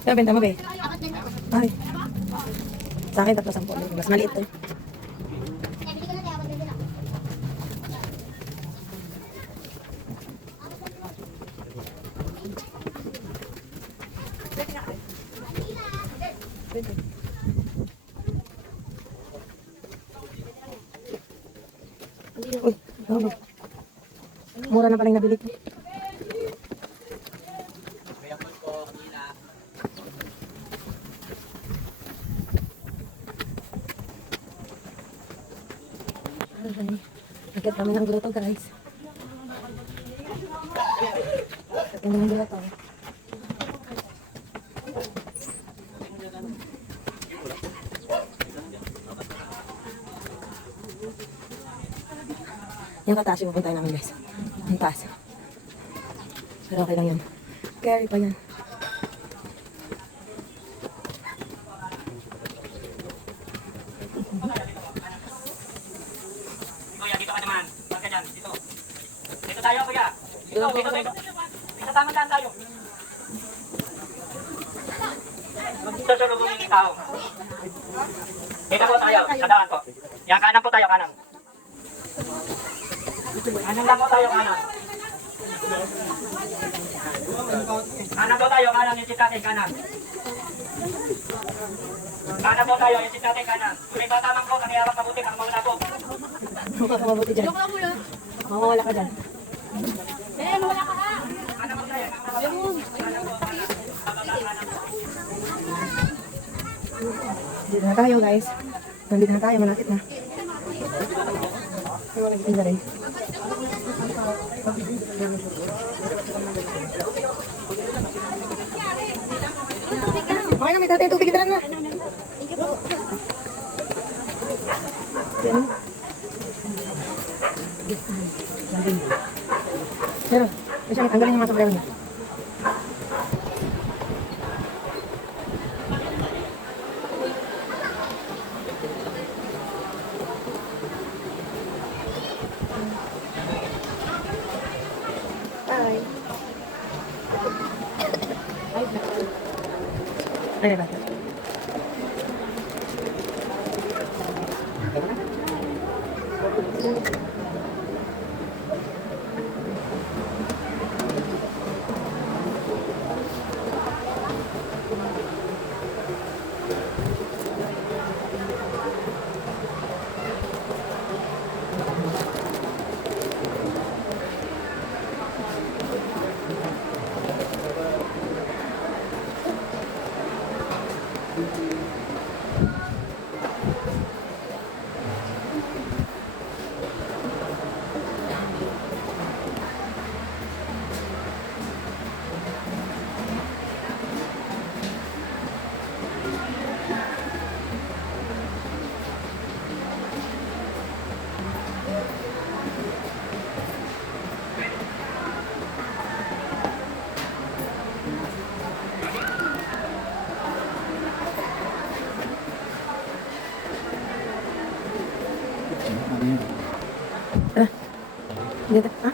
Kaya benta mo, be? Ay. Sa akin, 310. Mas maliit to. Uy, ano? Mura na pala yung nabili ko. Agad kami ng grotto, guys. Agad kami ng grotto. Yung kataas yung pupuntahin namin, guys. Ang taas. Pero okay lang yan. Carry pa yan. Kuya, dito ka naman. Huwag ka dyan. Dito. Dito tayo, kuya. Dito. Dito tamang daan tayo. Susunugin yung tao. Dito po tayo. Sa daan po. Yan, kanan po tayo, kanan. Kanan lang po tayo, kanan. Kanan po tayo, kanan. Yung sit natin, kanan. Kanan po tayo, yung sit natin, kanan. Kung ito tamang po, kaniyawag mabuti, kang mawala po. Mukha ka mabuti dyan. Mawawala ka dyan. Wala ka ha. Kanan po tayo. Dito na tayo, guys. Nandito na tayo, malapit na. Tingnan rin. Okay na, may tatay tubig na na. Pero, siya tanggalin yung mga sombrero niya. Bye. Ay, bye. Dito, ha?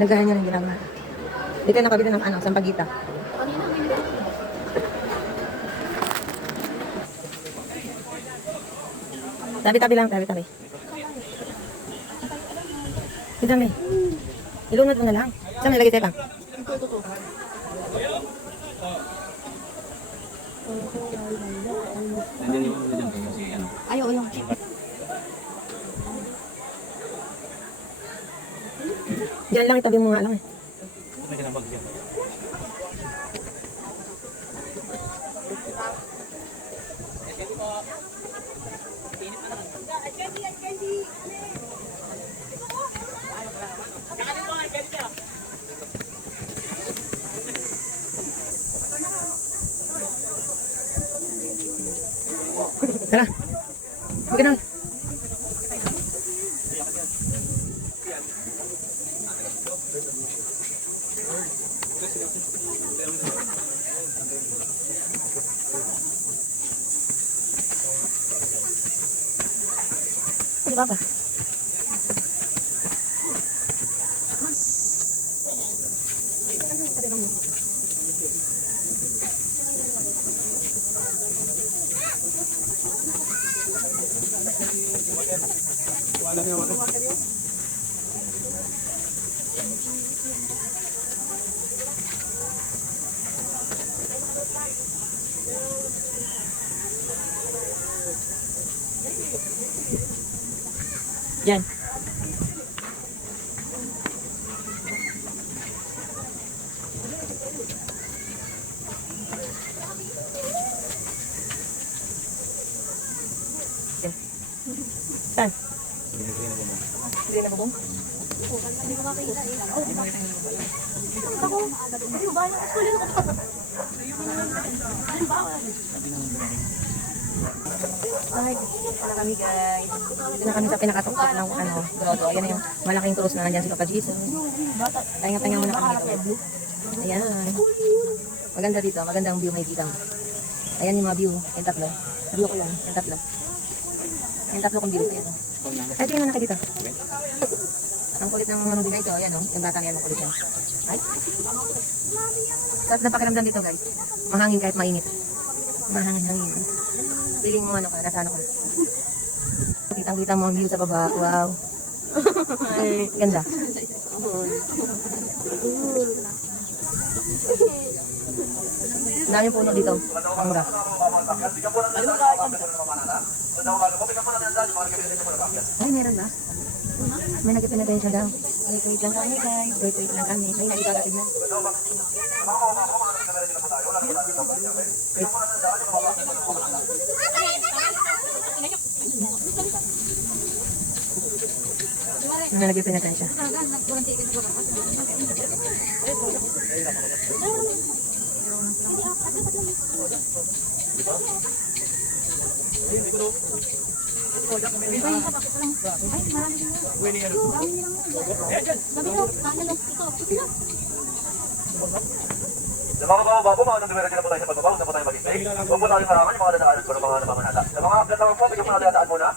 Nagahan niya rin ginagawa. Dito nakabili ng ano, sampagita. Tabi-tabi lang, tabi-tabi. Dito may. Ilunod mo na lang. Saan nilagay tayo bang? Ayaw, ayaw. Diyan lang itabi mo nga lang eh. Tara. Huwag ka na. si Papa. Yan. Saan? Hindi na bubong? Ay, dito na kami guys. Dito na kami sa pinakatuktok ng grotto. Ayan na yung malaking krus na nandyan si Papa Jesus. Pahinga-pahinga muna kami dito. Ayan. Maganda dito. Magandang view may kitang. Ayan yung mga view. Yung tatlo. View ko lang. Yung tatlo. Yung tatlo kong view. Ayan. Ay, tingnan na kayo dito. Ang kulit ng mga nubing ito. Ayan o. Yung batang yan. Makulit yan. Ay. Tapos na pakiramdam dito guys. Mahangin kahit mainit. Mahangin-hangin. Feeling mo ka, nasa ka. Kitang-kita mo ang view sa baba. Wow. Ay, ganda. Dami puno dito. Ang mura. Ay, meron ba? May nag-penetration daw. Wait lang kami guys. Wait lang kami. May nag-itatid na. Nalagay pa na tayo siya. Sa mga kabababo, mga nandumiretso na po tayo sa pagbaba, huwag na po tayo mag-stay. Huwag po tayo harangan yung mga dadaanan ko ng mga namamanata. Sa mga update naman po, bigyan po natin dadaan muna.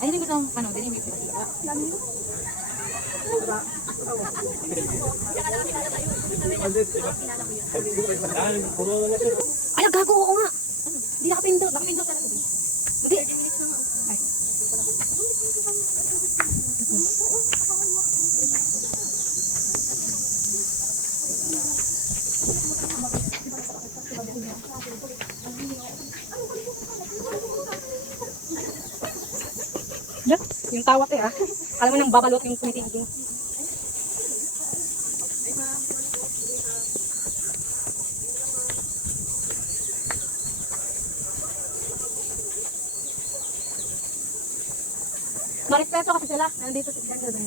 Ay, hindi ko ito, ano, din yung ay, naggago ako nga. Hindi nakapindot. Nakapindot talaga. Hindi. Ay. Yung tawat ha. Alam mo nang babalot yung tumitingin. Marespeto kasi sila. Nandito sa doon.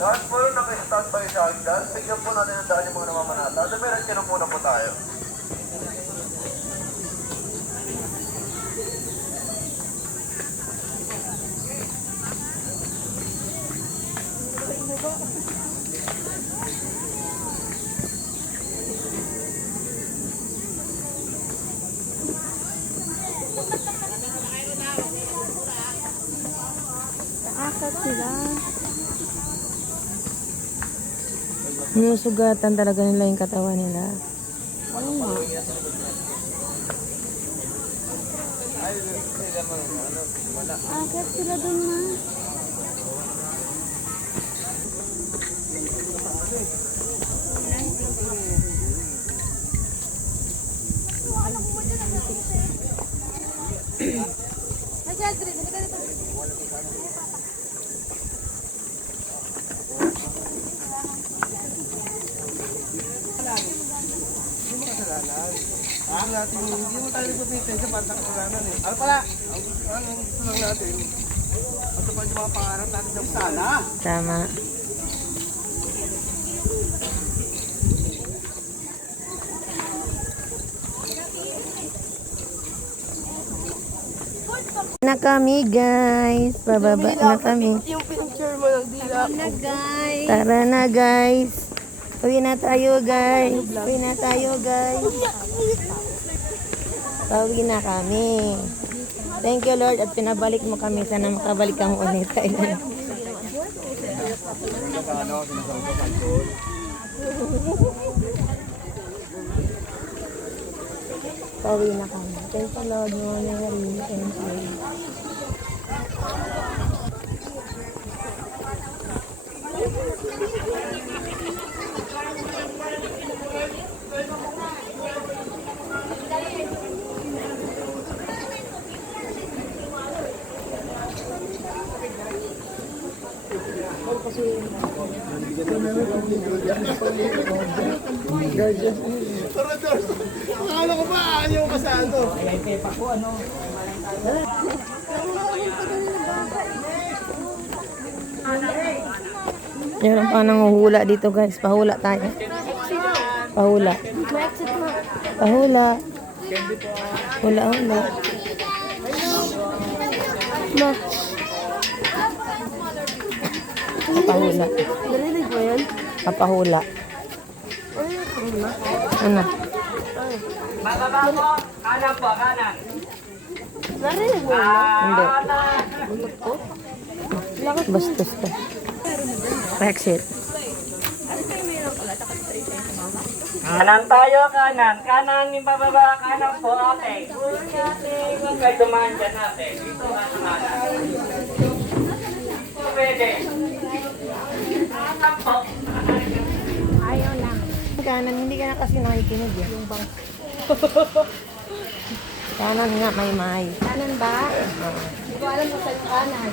Lahat po yung naka-standby sa hagdan, bigyan po natin ang daan yung mga namamanata. Dumiretso na muna po tayo. Sinusugatan talaga nila yung katawan nila. Akit sila dun na. Hindi mo tayo nagpapitay sa para sa kasalanan eh. Ano pala? Ang gusto lang natin, matupad yung mga pangarap natin sa sana. Tama. Na kami guys. Bababa na kami. Yung picture mo lang dito. Tara na guys. Uwi na tayo guys. Uwi na tayo guys. Pauwi na kami. Thank you Lord at pinabalik mo kami. Sana makabalik kang ulit. Pauwi na kami. Thank you Lord. Thank you. Akala ko ba ayaw pasado? Meron pa nanguhula dito guys. Pahula tayo. Pahula. Pahula. Hula, hula. Papahula. Narinig mo yan? Papahula. Ano? Bababa po. Kanan po, kanan. Narinig mo yan? Hindi. Kanan. Bastos ka. Exit. Kanan tayo, kanan. Kanan yung bababa, kanan po, okay. Huwag kayo dumaan dyan natin. Dito ka sa kanan. Ito pwede. Kanan po. Ayaw na. Kanan, hindi ka na kasi nakikinig eh. Yung bang. Kanan nga, may. Kanan ba? Hindi ko alam kung saan kanan.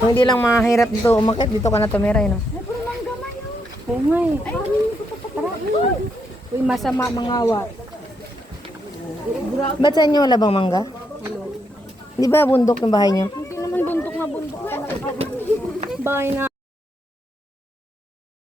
Kung hindi lang mahirap dito umakit, dito ka na tumira yun. Ay, puro mangga man yun. Oo nga eh. Tara. Uy, masama mangawa. Ba't sa inyo wala bang mangga? Di ba bundok yung bahay niyo? Hindi naman bundok na bundok. Bahay na